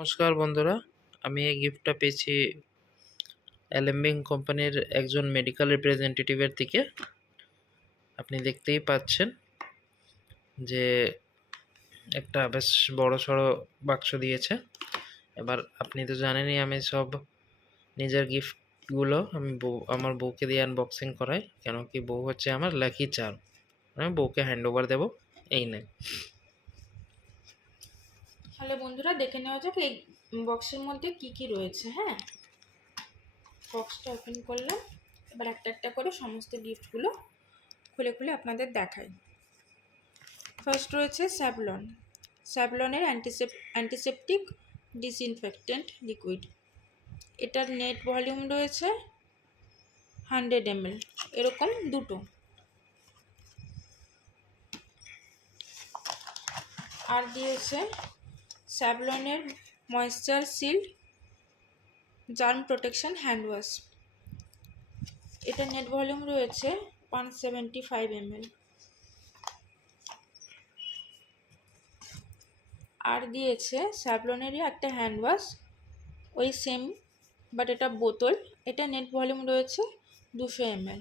নমস্কার বন্ধুরা, আমি এই গিফটটা পেয়েছি অ্যালেম্বিং কোম্পানির একজন মেডিকেল রিপ্রেজেন্টেটিভের থেকে। আপনি দেখতেই পাচ্ছেন যে একটা বেশ বড়সড় বাক্স দিয়েছে। এবার আপনি তো জানেনই আমি সব নিজের গিফটগুলো আমি আমার বউকে দিয়ে আনবক্সিং করাই, কেন কি বউ হচ্ছে আমার লাকি চার্ম। আমি বউকে হ্যান্ড ওভার দেবো। এই নেই। তাহলে বন্ধুরা দেখে নেওয়া যাক এই বক্সের মধ্যে কি কি রয়েছে। হ্যাঁ, বক্সটা ওপেন করলাম। এবার একটা একটা করে সমস্ত গিফটগুলো খুলে খুলে আপনাদের দেখাই। ফার্স্ট রয়েছে স্যাভলন। স্যাভলনের অ্যান্টিসেপটিক ডিসইনফেক্টেন্ট লিকুইড। এটার নেট ভলিউম রয়েছে 100 ml, এরকম দুটো। আর দিয়েছে স্যাভলনের moisture shield germ protection hand wash. এটা নেট ভলিউম রয়েছে 175 ml। আর দিয়েছে স্যাভলনেরই একটা হ্যান্ড ওয়াশ, ওই সেম বাট এটা বোতল। এটা নেট ভলিউম রয়েছে 200 ml।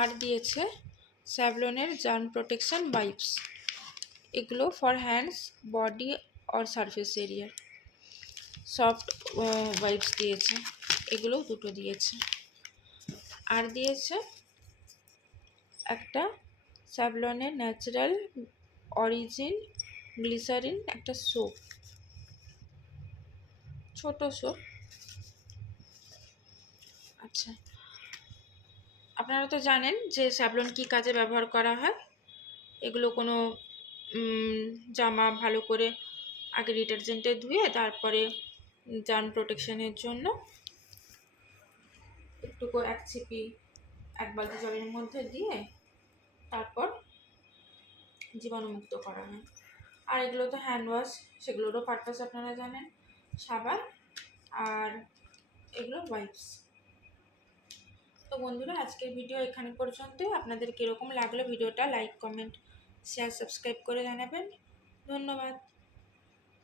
আর দিয়েছে স্যাভলনের জার্ম প্রোটেকশন ওয়াইপস। এগুলো for hands, body or surface area. Soft wipes দিয়েছে, এগুলোও দুটো দিয়েছে। আর দিয়েছে একটা স্যাভলনের ন্যাচারাল অরিজিন গ্লিসারিন, একটা সোপ, ছোট সোপ। আচ্ছা, আপনারা তো জানেন যে স্যাভলন কী কাজে ব্যবহার করা হয়। এগুলো কোনো জামা ভালো করে আগে ডিটারজেন্টে ধুয়ে তারপরে জার্ম প্রোটেকশনের জন্য একটু এক ছিপি এক বালতি জলের মধ্যে দিয়ে তারপর জীবাণুমুক্ত করা হয়। আর এগুলো তো হ্যান্ড ওয়াশ, সেগুলোরও পারপাস আপনারা জানেন, সাবান আর এগুলো ওয়াইপস। তো বন্ধুরা, আজকের ভিডিও এখানে পর্যন্তই। আপনাদের কীরকম লাগলো ভিডিওটা লাইক, কমেন্ট, শেয়ার, সাবস্ক্রাইব করে জানাবেন। ধন্যবাদ।